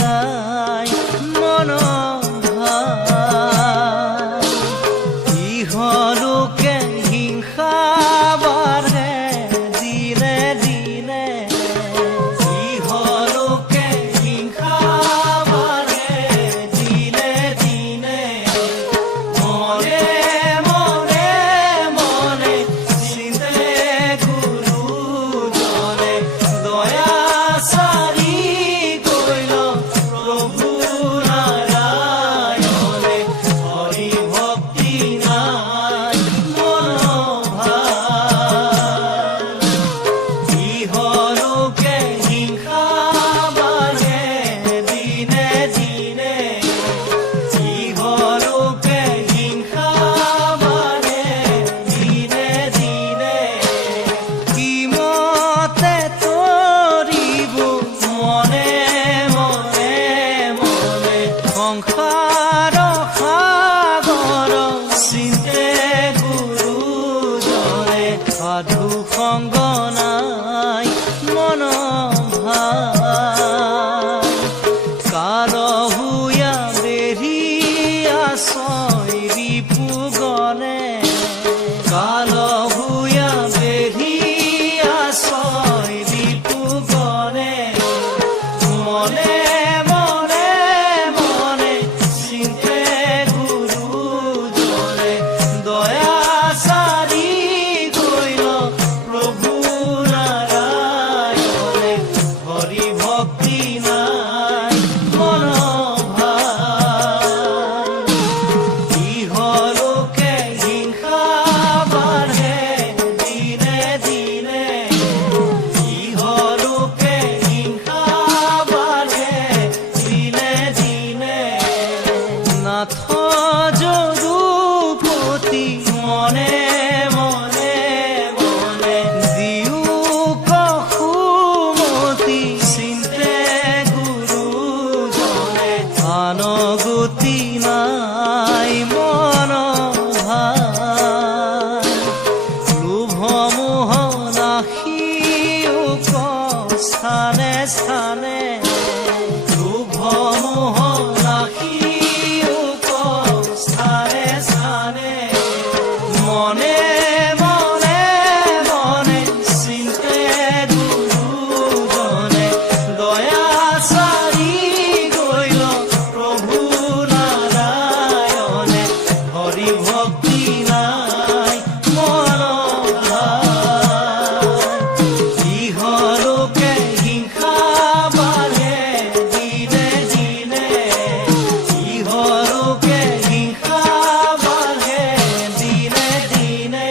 নাই মন ইহলোকে হিংসা বাঢ়ে দিনে দিনে ইহলোকে হিংসা বাঢ়ে দিনে দিনে মনে মনে মনে চিন্তে গুৰুজনে দয়া চাৰি কৈল প্ৰভু নাৰায়ণে হৰি ভক্তি নাই মন ইহলোকে হিংসা বাঢ়ে দিনে দিনে ইহলোকে হিংসা বাঢ়ে দিনে দিনে কি মতে তৰিব মনে মনে মনে সংসাৰ সাগৰ চিন্তে গুৰুজনে সাধু সংগ নাই মন কাৰহুয়া বেৰি আছয় ৰিপুগনে কাৰহুয়া বেৰি আছয় ৰিপুগনে মনে মনে মনে চিন্তে গুৰুজনে দয়া চাৰি কৈল প্ৰভু নাৰায়ণে হৰি ভক্তি নাই মন ইহলোকে হিংসা বাঢ়ে দিনে দিনে ইহলোকে হিংসা বাঢ়ে দিনে দিনে নাথ যদুপতি মনে মনে মনে দিওক সুমতি চিন্তে গুৰুজনে আন গতি নাই মন লোভ মোহ নাশিওক স্থানে স্থানে লোভ মোহ নাশিওক স্থানে স্থানে মনে মনে মনে চিন্তে গুৰুজনে দয়া চাৰি কৈল প্ৰভু নাৰায়ণে হৰি ভক্তি নাই মন ইহলোকে হিংসা বাঢ়ে দিনে দিনে ইহলোকে হিংসা বাঢ়ে দিনে দিনে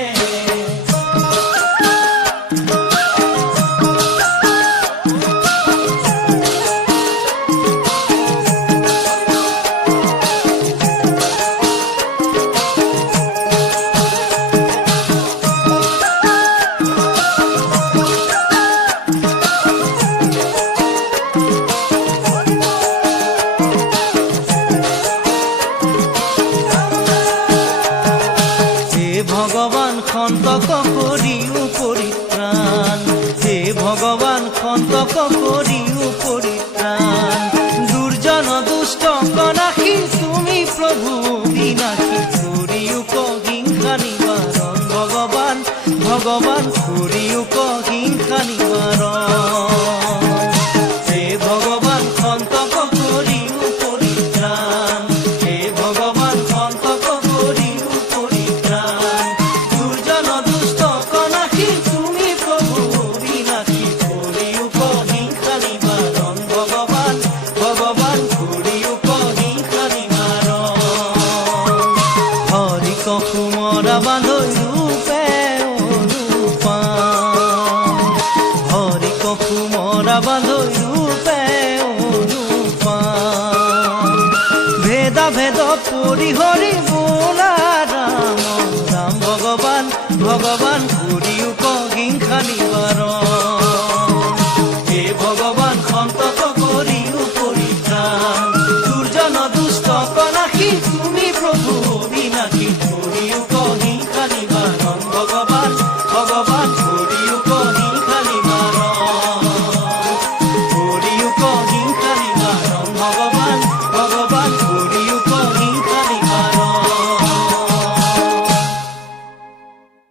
হে ভগৱান সন্তক কৰিও পৰিত্ৰাণ হে ভগৱান সন্তক কৰিও পৰিত্ৰাণ দুৰ্জন দুষ্ট নাশী তুমি প্ৰভু বিনাশী কৰিও হিংসা নিবাৰণ ভগৱান ভগৱান কৰিও হিংসা নিবাৰণ হে ভগৱান সন্তক কৰিও পৰিত্ৰাণ হে ভগৱান সন্তক কৰিও পৰিত্ৰাণ দুৰ্জন দুষ্ট নাশী তুমি প্ৰভু বিনাশী কৰিও হিংসা নিবাৰণ ভগৱান ভগৱান কৰিও হিংসা নিবাৰণ হৰি কুমৰা বান্ধৈ ৰূপে অনুপাম হৰি কুমৰা বান্ধৈ ৰূপে অনুপাম ভেদা ভেদ পৰি হৰি বোলা